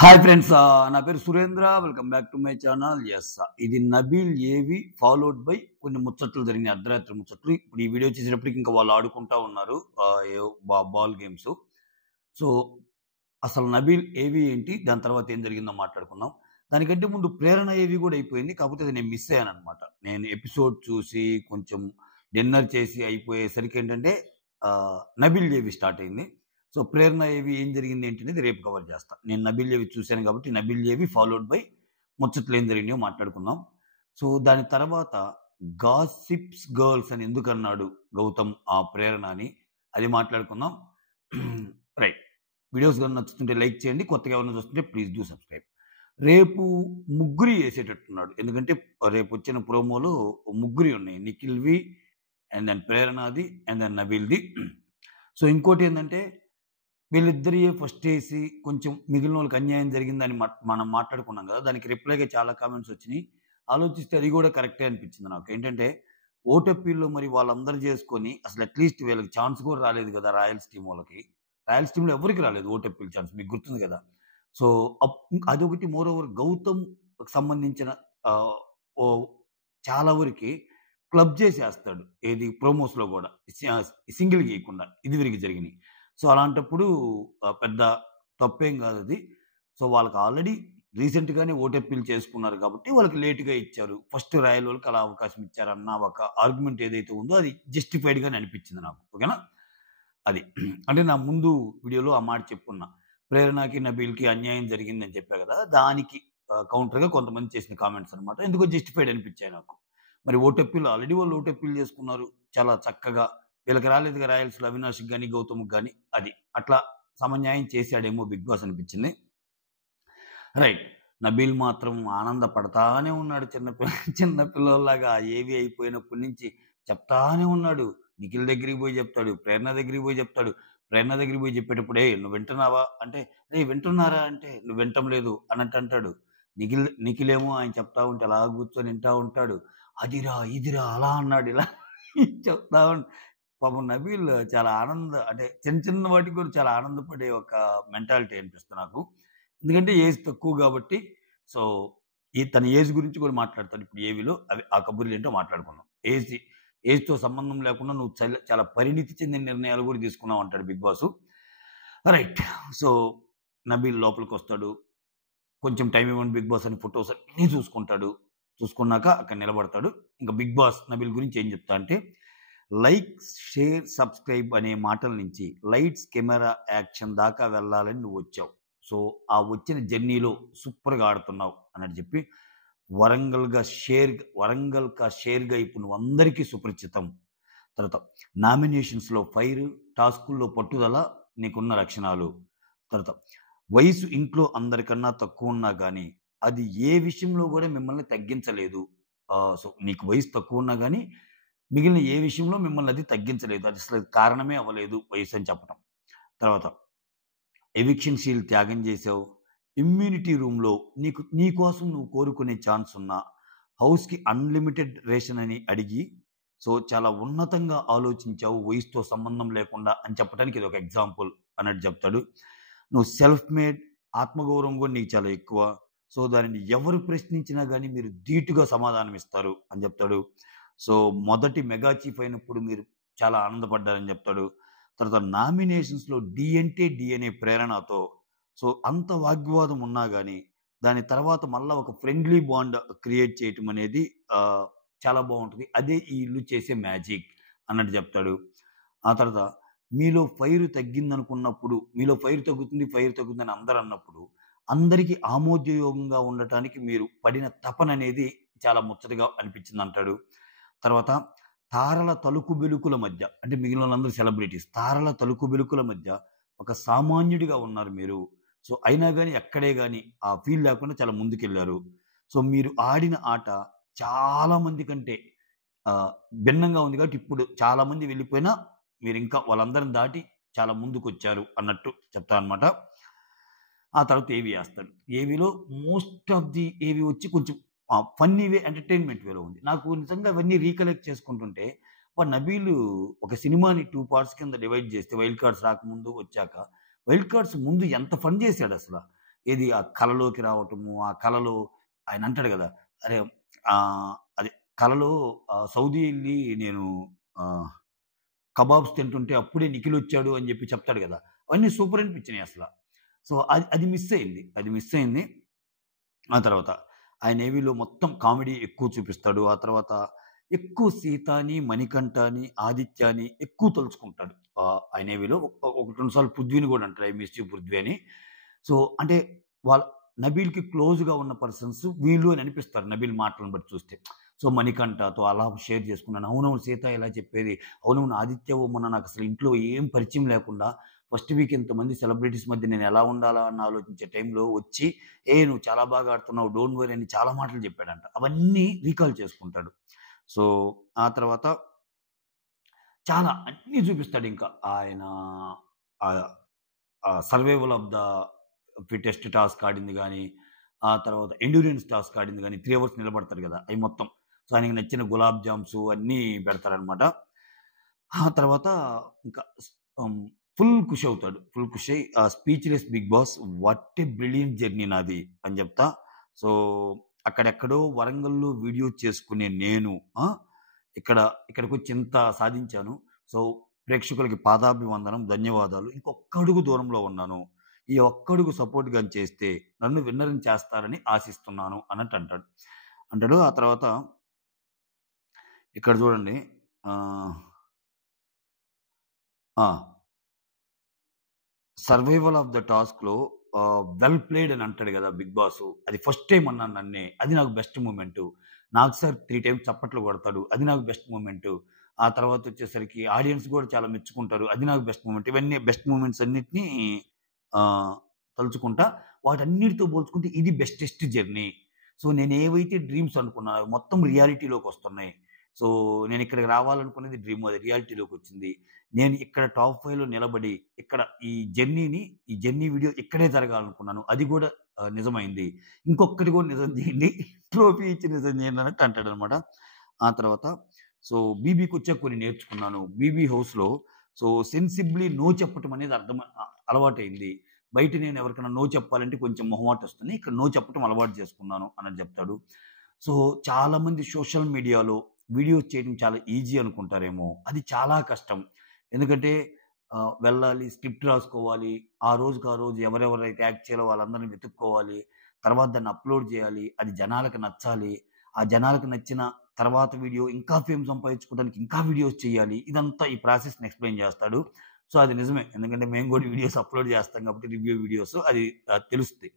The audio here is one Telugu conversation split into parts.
హాయ్ ఫ్రెండ్స్, నా పేరు Surendra. Welcome back to my channel. ఇది నబీల్ ఏవి ఫాలోడ్ బై కొన్ని ముచ్చట్లు జరిగినాయి, అర్ధరాత్రి ముచ్చట్లు. ఇప్పుడు ఈ వీడియో చేసేటప్పటికి ఇంకా వాళ్ళు ఆడుకుంటా ఉన్నారు బాల్ గేమ్స్. సో అసలు నబీల్ ఏవి ఏంటి, దాని తర్వాత ఏం జరిగిందో మాట్లాడుకుందాం. దానికంటే ముందు ప్రేరణ ఏవి కూడా అయిపోయింది, కాకపోతే అది నేను మిస్ అయ్యాను అనమాట. నేను ఎపిసోడ్ చూసి కొంచెం డిన్నర్ చేసి అయిపోయేసరికి ఏంటంటే నబీల్ ఏవి స్టార్ట్ అయింది. సో ప్రేరణ ఏవి ఏం జరిగింది ఏంటి అనేది రేపు కవర్ చేస్తా. నేను నబీల్ ఏవి చూశాను కాబట్టి నబీల్ ఏవి ఫాలోడ్ బై ముచ్చట్లు ఏం జరిగినాయో మాట్లాడుకుందాం. సో దాని తర్వాత గాసిప్స్ గర్ల్స్ అని ఎందుకు అన్నాడు గౌతమ్ ఆ ప్రేరణ అని, అది మాట్లాడుకుందాం. రైట్, వీడియోస్ కానీ నచ్చుతుంటే లైక్ చేయండి, కొత్తగా ఎవరైనా చూస్తుంటే ప్లీజ్ డూ సబ్స్క్రైబ్. రేపు ముగ్గురి వేసేటట్టున్నాడు, ఎందుకంటే రేపు వచ్చిన ప్రోమోలో ముగ్గురి ఉన్నాయి, నిఖిల్వి అండ్ దెన్ ప్రేరణది అండ్ దెన్ నబీల్ది. సో ఇంకోటి ఏంటంటే వీళ్ళిద్దరి ఫస్ట్ వేసి కొంచెం మిగిలిన వాళ్ళకి అన్యాయం జరిగిందని మనం మాట్లాడుకున్నాం కదా, దానికి రిప్లైగా చాలా కామెంట్స్ వచ్చినాయి. ఆలోచిస్తే అది కూడా కరెక్టే అనిపించింది నాకు. ఏంటంటే ఓటప్పీల్లో మరి వాళ్ళందరూ చేసుకొని అసలు అట్లీస్ట్ వీళ్ళకి ఛాన్స్ కూడా రాలేదు కదా. రాయల్స్ టీం వాళ్ళకి, రాయల్స్ టీంలో ఎవరికి రాలేదు ఓటప్పీల్ ఛాన్స్, మీకు గుర్తుంది కదా. సో అదొకటి. మోర్ ఓవర్ గౌతమ్ సంబంధించిన ఓ చాలా వరకు క్లబ్ చేసేస్తాడు, ఏది ప్రోమోస్లో కూడా సింగిల్ గీయకుండా ఇది వరకు జరిగినాయి. సో అలాంటప్పుడు పెద్ద తప్పేం కాదు అది. సో వాళ్ళకి ఆల్రెడీ రీసెంట్గానే ఓటప్పీల్ చేసుకున్నారు కాబట్టి వాళ్ళకి లేటుగా ఇచ్చారు. ఫస్ట్ రాయల్ వాళ్ళకి అలా అవకాశం ఇచ్చారన్న ఒక ఆర్గ్యుమెంట్ ఏదైతే ఉందో అది జస్టిఫైడ్గానే అనిపించింది నాకు. ఓకేనా, అది అంటే నా ముందు వీడియోలో ఆ మాట చెప్పుకున్నా, ప్రేరణకి నబీల్కి అన్యాయం జరిగిందని చెప్పా కదా, దానికి కౌంటర్గా కొంతమంది చేసిన కామెంట్స్ అనమాట. ఎందుకో జస్టిఫైడ్ అనిపించాయి నాకు. మరి ఓటప్పీల్ ఆల్రెడీ వాళ్ళు ఓటప్పీల్ చేసుకున్నారు చాలా చక్కగా, వీళ్ళకి రాలేదుగా రాయల్స్లో అవినాష్కి కానీ గౌతమ్కి కానీ, అది అట్లా సమన్యాయం చేశాడేమో బిగ్ బాస్ అనిపించింది. రైట్, నబీల్ మాత్రం ఆనందపడతానే ఉన్నాడు, చిన్నపిల్లలాగా ఏవి అయిపోయినప్పటి నుంచి చెప్తానే ఉన్నాడు. నిఖిల్ దగ్గరికి పోయి చెప్తాడు, ప్రేరణ దగ్గరికి పోయి చెప్తాడు. ప్రేరణ దగ్గరికి పోయి చెప్పేటప్పుడే నువ్వు వింటున్నావా అంటే, రే వింటున్నారా అంటే నువ్వు వింటం లేదు అన్నట్టు అంటాడు. నిఖిలేమో ఆయన చెప్తా ఉంటే అలా కూర్చొని వింటా ఉంటాడు. అదిరా ఇదిరా అలా అన్నాడు ఇలా చెప్తా పాపం నబీల్ చాలా అంటే చిన్న చిన్న వాటికి కూడా చాలా ఆనందపడే ఒక మెంటాలిటీ అనిపిస్తుంది నాకు. ఎందుకంటే ఏజ్ తక్కువ కాబట్టి. సో తన ఏజ్ గురించి కూడా మాట్లాడతాడు ఇప్పుడు ఏవిలో, అవి ఆ కబుర్లు ఏంటో మాట్లాడుకున్నాం. ఏజ్తో సంబంధం లేకుండా నువ్వు చాలా పరిణితి చెందిన నిర్ణయాలు కూడా తీసుకున్నావు అంటాడు Bigg Boss. Right, so Nabeel లోపలికి వస్తాడు, కొంచెం టైం ఇవ్వండి బిగ్ బాస్ అని ఫొటోస్ అన్నీ చూసుకున్నాక అక్కడ నిలబడతాడు. ఇంకా బిగ్ బాస్ నబీల్ గురించి ఏం చెప్తా అంటే, లైక్ షేర్ సబ్స్క్రైబ్ అనే మాటల నుంచి లైట్స్ కెమెరా యాక్షన్ దాకా వెళ్ళాలని నువ్వు వచ్చావు. సో ఆ వచ్చిన జర్నీలో సూపర్గా ఆడుతున్నావు అన్నట్టు చెప్పి, వరంగల్ కా షేర్గా ఇప్పుడు నువ్వు అందరికీ సుపరిచితం. తర్వాత నామినేషన్స్లో ఫైర్, టాస్కుల్లో పట్టుదల నీకున్న లక్షణాలు. తర్వాత వయసు ఇంట్లో అందరికన్నా తక్కువ ఉన్నా కానీ అది ఏ విషయంలో కూడా మిమ్మల్ని తగ్గించలేదు. సో నీకు వయసు తక్కువ ఉన్నా కానీ మిగిలిన ఏ విషయంలో మిమ్మల్ని అది తగ్గించలేదు, అది అసలు కారణమే అవ్వలేదు వయసు అని చెప్పడం. తర్వాత ఎవిక్షన్ షీల్ త్యాగం చేసావు. ఇమ్యూనిటీ రూమ్లో నీ కోసం నువ్వు కోరుకునే ఛాన్స్ ఉన్నా హౌస్కి అన్లిమిటెడ్ రేషన్ అని అడిగి, సో చాలా ఉన్నతంగా ఆలోచించావు వయసుతో సంబంధం లేకుండా అని చెప్పడానికి ఇది ఒక ఎగ్జాంపుల్ అన్నట్టు చెప్తాడు. నువ్వు సెల్ఫ్ మేడ్, ఆత్మగౌరవం కూడా నీకు చాలా ఎక్కువ. సో దానిని ఎవరు ప్రశ్నించినా కానీ మీరు ధీటుగా సమాధానం ఇస్తారు అని చెప్తాడు. సో మొదటి మెగా చీఫ్ అయినప్పుడు మీరు చాలా ఆనందపడ్డారని చెప్తాడు. తర్వాత నామినేషన్స్లో డి అంటే డి అనే ప్రేరణతో, సో అంత వాగ్వివాదం ఉన్నా కానీ దాని తర్వాత మళ్ళీ ఒక ఫ్రెండ్లీ బాండ్ క్రియేట్ చేయటం అనేది చాలా బాగుంటుంది, అదే ఈ ఇల్లు చేసే మ్యాజిక్ అన్నట్టు చెప్తాడు. ఆ తర్వాత మీలో ఫైర్ తగ్గిందనుకున్నప్పుడు, మీలో ఫైర్ తగ్గుతుందని అందరూ అన్నప్పుడు అందరికీ ఆమోదయోగంగా ఉండటానికి మీరు పడిన తపన అనేది చాలా ముచ్చటగా అనిపించింది అంటాడు. తర్వాత తారల తలుకు బెలుకుల మధ్య, అంటే మిగిలిన వాళ్ళందరూ సెలబ్రిటీస్, తారల తలుకు బెలుకుల మధ్య ఒక సామాన్యుడిగా ఉన్నారు మీరు. సో అయినా కానీ ఎక్కడే కానీ ఆ ఫీల్ లేకుండా చాలా ముందుకెళ్ళారు. సో మీరు ఆడిన ఆట చాలా మంది కంటే భిన్నంగా ఉంది కాబట్టి ఇప్పుడు చాలా మంది వెళ్ళిపోయినా మీరు ఇంకా వాళ్ళందరిని దాటి చాలా ముందుకు వచ్చారు అన్నట్టు చెప్తా అనమాట. ఆ తర్వాత ఏవి వేస్తాడు. ఏవిలో మోస్ట్ ఆఫ్ ది ఏవి వచ్చి కొంచెం ఫన్నీ వే, ఎంటర్టైన్మెంట్ వేలో ఉంది. నాకు నిజంగా అవన్నీ రీకలెక్ట్ చేసుకుంటుంటే నబీలు ఒక సినిమాని 2 పార్ట్స్ కింద డివైడ్ చేస్తే వైల్డ్ కార్డ్స్ రాకముందు వచ్చాక వైల్డ్ కార్డ్స్ ముందు ఎంత ఫన్ చేశాడు అసలు. ఏది ఆ కలలోకి రావటము, ఆ కలలో ఆయన అంటాడు గదా! అరే అదే కలలో సౌదీ ఎళ్లి నేను ఆహ్, కబాబ్స్ తింటుంటే అప్పుడే నిఖిలొచ్చాడు అని జెప్పి చెప్తాడు గదా! అవన్నీ సూపర్ అనిపించినాయి అసల. సో, అది అది మిస్ అయింది. అది మిస్ అయింది. ఆ తర్వాత ఆ 'నేవీలో' మొత్తం కామెడీ ఎక్కువ చూపిస్తాడు. ఆ తర్వాత ఎక్కువ 'సీతని', 'మణికంఠని', 'ఆదిత్యని' ఎక్కువ తలుచుకుంటాడు. ఆ 'నేవీలో' ఒకటి 2 సార్లు 'పృథ్వీని' గూడా అంటాడు. 'ఐ మిస్ యూ పృథ్వీ' అని. సో, అంటే వాళ్ళ నబీల్‌కి క్లోజ్‌గా ఉన్న పర్సన్స్ వీళ్ళు అని అనిపిస్తారు నబీల్ మాటలను బట్టి చూస్తే. సో, 'మణికంఠతో' అలా షేర్ చేసుకున్నాను. అవునవును సీత ఇలా చెప్పేది. అవునవును ఆదిత్య మొన్న నాకసలు ఇంట్లో ఏం పరిచయం లేకుండా ఫస్ట్ వీక్ ఇంతమంది సెలబ్రిటీస్ మధ్య నేను ఎలా ఉండాలా అని ఆలోచించే టైంలో వచ్చి, నువ్వు చాలా బాగా ఆడుతున్నావు. డోంట్ వరీ" అని చాలా మాటలు చెప్పాడంట. అవన్నీ రీకాల్ చేసుకుంటాడు. సో, ఆ తర్వాత చాలా అన్నీ చూపిస్తాడింకా. ఆయన ఆహ్, survival of the fittest task ఆడింది గాని, ఆ తర్వాత ఎండ్యూరెన్స్ టాస్క్ ఆడింది గాని, 3 అవర్స్ నిలబడతారు గదా! అయి మొత్తం. సో, ఆయనకి నచ్చిన గులాబ్ జామ్సు అన్నీ పెడతారనమాట. ఆ తర్వాత ఇంకా హ్మ్. ఫుల్ ఖుషవుతాడు. ఫుల్ ఖుషయి speechless Bigg Boss what a brilliant journey నాది అని జెప్తా. సో, అక్కడెక్కడో వరంగల్‌లో వీడియో చేసుకునే నేను ఆ! ఇక్కడ ఇక్కడికొచ్చి ఇంత సాధించాను. సో, ప్రేక్షకులకి పాదాభివందనం, ధన్యవాదాలు. ఇంకొక్క అడుగు దూరంలో ఉన్నాను. ఈ ఒక్కడుగు సపోర్ట్ గాని చేస్తే నన్ను విన్నర్‌ని చేస్తారని ఆశిస్తున్నాను అన్నట్టు అంటాడు. అంటాడు. ఆ తర్వాత ఇక్కడ చూడండి ఆహ్, ఆ! సర్వైవల్ ఆఫ్ ద టాస్క్‌లో వెల్ ప్లేడ్ అని అంటాడు గదా! Big boss. అది ఫస్ట్ టైమ్ అన్నాను నన్నే. అది నాకు బెస్ట్ మూమెంటు. నాకు సార్ 3 టైమ్స్ చప్పట్లు కొడతాడు. అది నాకు బెస్ట్ మూమెంటు. ఆ తర్వాతొచ్చేసరికి ఆడియన్స్ గూడా చాలా మెచ్చుకుంటారు. అది నాకు బెస్ట్ మూమెంట్. ఇవన్నీ బెస్ట్ మూమెంట్స్ అన్నిటిని ఆహ్, తలుచుకుంటా. వాటన్నిటితో పోల్చుకుంటే ఇది బెస్టెస్ట్ జర్నీ. సో, నేనేవైతే డ్రీమ్స్ అనుకున్నానో అవి మొత్తం రియాలిటీలోకొస్తున్నాయి. సో, నేనిక్కడికి రావాలనుకున్నది డ్రీమ్ అది రియాలిటీలోకొచ్చింది. నేను ఇక్కడ టాప్ 5లో నిలబడి, ఇక్కడ ఈ జర్నీ వీడియో ఇక్కడే జరగాలనుకున్నాను. అది గూడా నిజమైంది. ఇంకొక్కటి గూడా నిజం జేయండి. ట్రోఫీ ఇచ్చి నిజం జేయండి అన్నట్టు అంటాడనమాట. ఆ తర్వాత సో, బీబీకొచ్చాక కొన్ని నేర్చుకున్నాను. బీబీ హౌస్‌లో సో, సెన్సిబ్లీ నో చెప్పటం అనేది అలవాటయింది. బయట నేను ఎవరికైనా నో చెప్పాలంటే కొంచెం మొహమాటొస్తుంది. ఇక్కడ నో చెప్పటం అలవాటు చేసుకున్నాను అన్నట్టు జెప్తాడు. సో, చాలామంది సోషల్ మీడియాలో వీడియోస్ చేయడం చాలా ఈజీ అనుకుంటారేమో! అది చాలా కష్టం. ఎందుకంటే వెళ్ళాలి, స్క్రిప్ట్ రాసుకోవాలి. ఆ రోజుకి ఆ రోజు ఎవరెవరైతే యాక్ట్ చేయాలో వాళ్ళందరిని వెతుక్కోవాలి. తర్వాత దాన్ని అప్‌లోడ్ చేయాలి. అది జనాలకి నచ్చాలి. ఆ జనాలకి నచ్చిన తర్వాత వీడియో ఇంకా ఫేమ్ సంపాదించుకోవడానికి ఇంకా వీడియోస్ చేయాలి. ఇదంతా ఈ ప్రాసెస్‌ని ఎక్స్‌ప్లెయిన్ చేస్తాడు. సో, అది నిజమే. ఎందుకంటే మేము కూడా వీడియోస్ అప్‌లోడ్ చేస్తాం కాబట్టి రివ్యూ వీడియోస్ అది తెలుస్తది.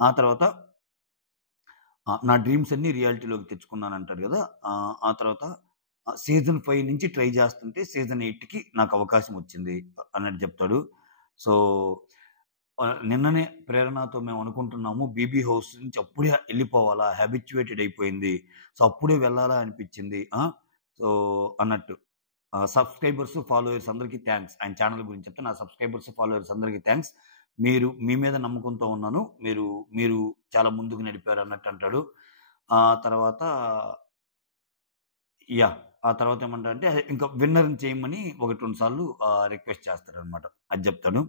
ఆ తర్వాత నా డ్రీమ్స్ అన్నీ రియాలిటీలోకి తెచ్చుకున్నానంటాడు గదా! ఆ తర్వాత సీజన్ 5 నుంచి ట్రై చేస్తుంటే సీజన్ 8కి నాకు అవకాశం వచ్చింది అన్నట్టు చెప్తాడు. సో, నిన్ననే ప్రేరణతో మేము అనుకుంటున్నాము బీబీ హౌస్ నుంచి అప్పుడే ఎళ్ళిపోవాలా హాబిచ్యుయేటెడ్ అయిపోయింది. సో, అప్పుడే వెళ్ళాలా అనిపిచ్చింది. సో, అన్నట్టు. సబ్‌స్క్రైబర్స్, ఫాలోవర్స్ అందరికి థాంక్స్. ఆయన ఛానెల్ గురించి చెప్తే నా సబ్‌స్క్రైబర్స్, ఫాలోవర్స్ అందరికి థాంక్స్. మీరు మీ మీద నమ్మకంతో ఉన్నాను. మీరు మీరు చాలా ముందుకు నడిపారు అన్నట్టు అంటాడు. ఆ తర్వాత యాహ్! ఆ తర్వాత ఏమంటాడంటే ఇంకా విన్నర్‌ని చేయమని 1, 2 సార్లు రిక్వెస్ట్ చేస్తాడనమాట. అది జెప్తాడు.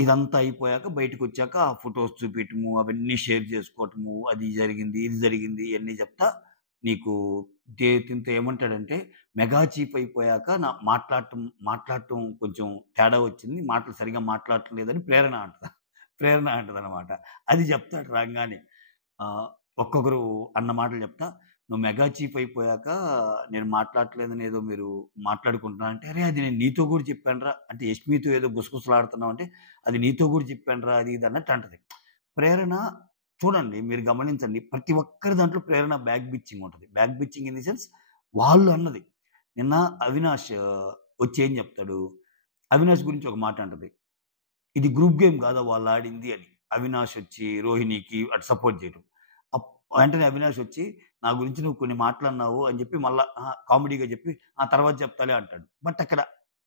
ఇదంతా అయిపోయాక బయటికొచ్చాక ఆ ఫోటోస్ చూపియటము, అవన్నీ షేర్ చేసుకోవటము, అది జరిగింది, ఇది జరిగింది ఇయన్నీ చెప్తా నీకు దీంతో ఏమంటాడంటే మెగా చీఫ్ అయిపోయాక మాట్లాడటం కొంచెం తేడా వచ్చింది. మాటలు సరిగ్గా మాట్లాడటం లేదని ప్రేరణ అంటది. ప్రేరణ అంటదనమాట. అది చెప్తాడు రాంగానే. ఆహ్, ఒక్కొక్కరు అన్న మాటలు చెప్తా. "నువ్వు మెగా చీఫ్ అయిపోయాక నేను మాట్లాడట్లేదని ఏదో మీరు మాట్లాడుకుంటున్నా" అంటే, "అరే! అది నేను నీతో గూడా చెప్పానురా" అంటే యష్మితో ఏదో గుసగుసలాడుతున్నావు అంటే, "అది నీతో గూడా చెప్పానురా" అది ఇది అన్నట్టు అంటది. ప్రేరణ చూడండి మీరు గమనించండి. ప్రతి ఒక్కరి దాంట్లో ప్రేరణ బ్యాక్ బిచ్చింగ్ ఉంటది. Back bitching in the sense వాళ్ళు అన్నది. నిన్న అవినాష్ వచ్చి ఏం చెప్తాడు? అవినాష్ గురించి ఒక మాట అంటది. ఇది గ్రూప్ గేమ్ గాదా వాళ్ళాడింది అని. అవినాష్ వచ్చి రోహిణికి అటు సపోర్ట్ చేయటం. అప్ వెంటనే అవినాష్ వచ్చి, "నా గురించి నువ్వు కొన్ని మాటలన్నావు" అని చెప్పి మళ్ళా కామెడీగా చెప్పి, "ఆ తర్వాత చెప్తాలే" అంటాడు. బట్ అక్కడ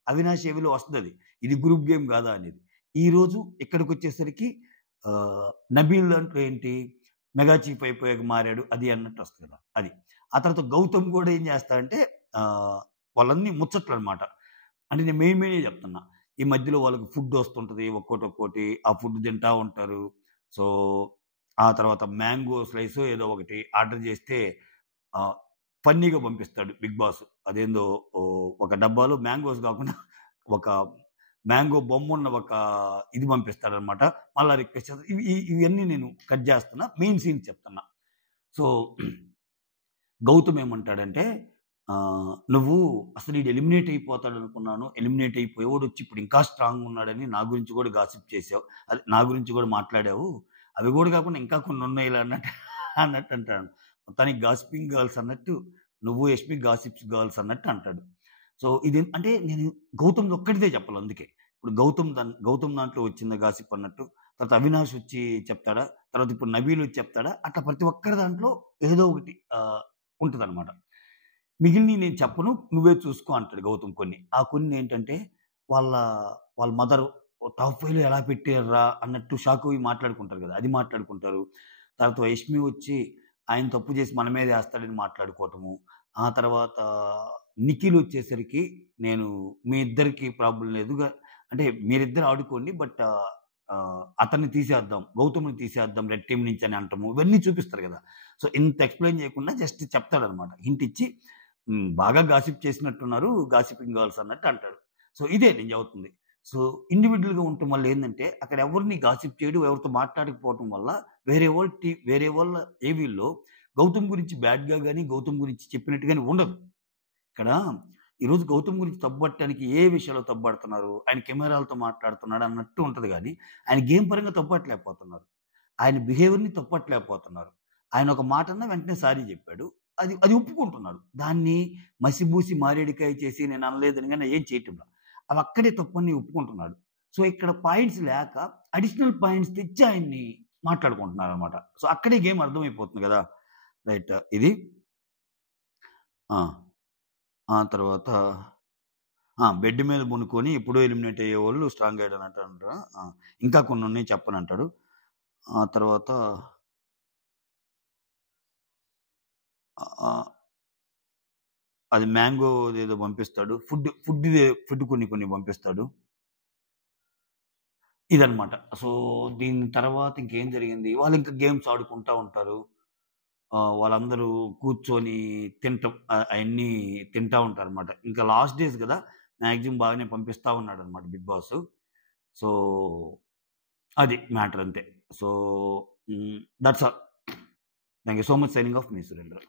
అవినాష్ చెవిలో వస్తదది. ఇది గ్రూప్ గేమ్ గాదా అనేది. ఈరోజు ఇక్కడికొచ్చేసరికి నబీల్ దాంట్లో ఏంటి, మెగా చీఫ్ అయిపోయాక మారాడు. అది అన్నట్టు వస్తది కదా! అది. ఆ తర్వాత గౌతమ్ గూడా ఏం చేస్తాడంటే వాళ్ళన్నీ ముచ్చట్లనమాట. అంటే నేను మెయిన్ మెయినే చెప్తున్నా. ఈ మధ్యలో వాళ్ళకి ఫుడ్ వస్తుంటది. ఒక్కోటి ఆ ఫుడ్ తింటా ఉంటారు. సో, ఆ తర్వాత మ్యాంగో స్లైసో ఏదో ఒకటి ఆర్డర్ చేస్తే ఆహ్, ఫన్నీగా పంపిస్తాడు బిగ్ బాస్. అదేందో ఒక డబ్బాలో మ్యాంగోస్ కాకుండా ఒక మ్యాంగో బొమ్మున్న ఒక ఇది పంపిస్తాడనమాట. మళ్ళా రిక్వెస్ట్ చేస్తా ఇవన్నీ నేను కట్ చేస్తున్నా. మెయిన్ సీన్ చెప్తున్నా. సో, గౌతమ్ ఏమంటాడంటే "నువ్వు అసలు ఈడు ఎలిమినేట్ అయిపోతాడనుకున్నాను. ఎలిమినేట్ అయిపోయేవాడొచ్చి ఇప్పుడు ఇంకా స్ట్రాంగ్‌గా ఉన్నాడని నా గురించి కూడా గాసిప్ చేసావు. అదే నా గురించి కూడా మాట్లాడావు. అవి కూడా కాకుండా ఇంకా కొన్ని ఉన్నాయిలే" అన్నట్టు అంటాడు. మొత్తానికి గాసిపింగ్ గర్ల్స్ అన్నట్టు నువ్వు యష్మి గాసిప్స్ గర్ల్స్ అన్నట్టు అంటాడు. సో, ఇది అంటే నేను గౌతమ్‌ది ఒక్కడిదే చెప్పాలి అందుకే. ఇప్పుడు గౌతమ్ దాంట్లో వచ్చిందా గాసిప్ అన్నట్టు. తర్వాత అవినాష్ వచ్చి చెప్తాడా? తర్వాత ఇప్పుడు నబీల్ వచ్చి చెప్తాడా? అట్లా ప్రతి ఒక్కరి దాంట్లో ఏదో ఒకటి ఉంటదనమాట. మిగిలినయి నేను చెప్పను. నువ్వే చూసుకో అంటాడు గౌతమ్ కొన్ని. ఆ కొన్నేంటంటే వాళ్ళ, వాళ్ళ మదర్ టాప్ 5లో ఎలా పెట్టార్రా అన్నట్టు షాక్ అయ్యి మాట్లాడుకుంటారు గదా! అది మాట్లాడుకుంటారు. తర్వాత యష్మి వచ్చి ఆయన తప్పు చేసి మన మీద ఏస్తాడని మాట్లాడుకోవటము. ఆ తర్వాత నిఖిల్ వచ్చేసరికి నేను మీ ఇద్దరికీ ప్రాబ్లమ్ లేదు. అంటే మీరిద్దరు ఆడుకోండి. బట్ అతన్ని తీసేద్దాం. గౌతమ్‌ని తీసేద్దాం రెడ్ టీమ్ నుంచి అని అంటము. ఇవన్నీ చూపిస్తారు గదా! సో, ఇంత ఎక్స్‌ప్లెయిన్ చేయకుండా జస్ట్ చెప్తాడనమాట. హింట్ ఇచ్చి బాగా గాసిప్ చేసినట్టున్నారు. గాసిపింగ్ గర్ల్స్ అన్నట్టు అంటాడు. సో, ఇదే నేను చెబుతుంది. సో, ఇండివిడ్యుయల్‌గా ఉండటం వల్ల ఏందంటే, అక్కడ ఎవరిని గాసిప్ చేయడం, ఎవరితో మాట్లాడకపోవటం వల్ల వేరే వాళ్ళ ఏవీల్లో గౌతమ్ గురించి బ్యాడ్‌గా గాని, గౌతమ్ గురించి చెప్పినట్టు గాని ఉండదు. ఇక్కడ ఈరోజు గౌతమ్ గురించి తప్పుపట్టడానికి ఏ విషయంలో తప్పుపడుతున్నారు? ఆయన కెమెరాలతో మాట్లాడుతున్నాడు అన్నట్టు ఉంటది గానీ, ఆయన గేమ్ పరంగా తప్పుపట్టలేకపోతున్నారు. ఆయన బిహేవియర్‌ని తప్పుపట్టలేకపోతున్నారు. ఆయన ఒక మాట అన్నా వెంటనే సారీ జెప్పాడు. అది అది ఒప్పుకుంటున్నాడు. దాన్ని మసిబూసి మారేడికాయ చేసి నేను అనలేదని గాని ఏం చేయటంలా. అవి అక్కడే తప్పని ఒప్పుకుంటున్నాడు. సో, ఇక్కడ పాయింట్స్ లేక అడిషనల్ పాయింట్స్ తెచ్చి ఆయన్ని మాట్లాడుకుంటున్నారనమాట. సో, అక్కడే గేమ్ అర్థమైపోతుంది గదా! రైట్. ఇది. ఆ! ఆ తర్వాత బెడ్ మీద పనుకొని ఎప్పుడో ఎలిమినేట్ అయ్యేవాళ్ళు స్ట్రాంగ్ అయ్యాడనంట అంటారా? ఇంకా కొన్నున్నాయి చెప్పనంటాడు. ఆ తర్వాత ఆహ్, అది మ్యాంగోదేదో పంపిస్తాడు. ఫుడ్ కొన్ని పంపిస్తాడు. ఇదనమాట. సో, దీని తర్వాత ఇంకేం జరిగింది? వాళ్ళింకా గేమ్స్ ఆడుకుంటా ఉంటారు. వాళ్ళందరూ కూర్చొని తింటం అయన్నీ తింటా ఉంటారనమాట. ఇంకా లాస్ట్ డేస్ గదా! మాక్సిమం బాగానే పంపిస్తా ఉన్నాడనమాట బిగ్ బాసు. సో, అది మ్యాటర్ అంతే. So, that's all. Thank you so much. Signing off me Surendra.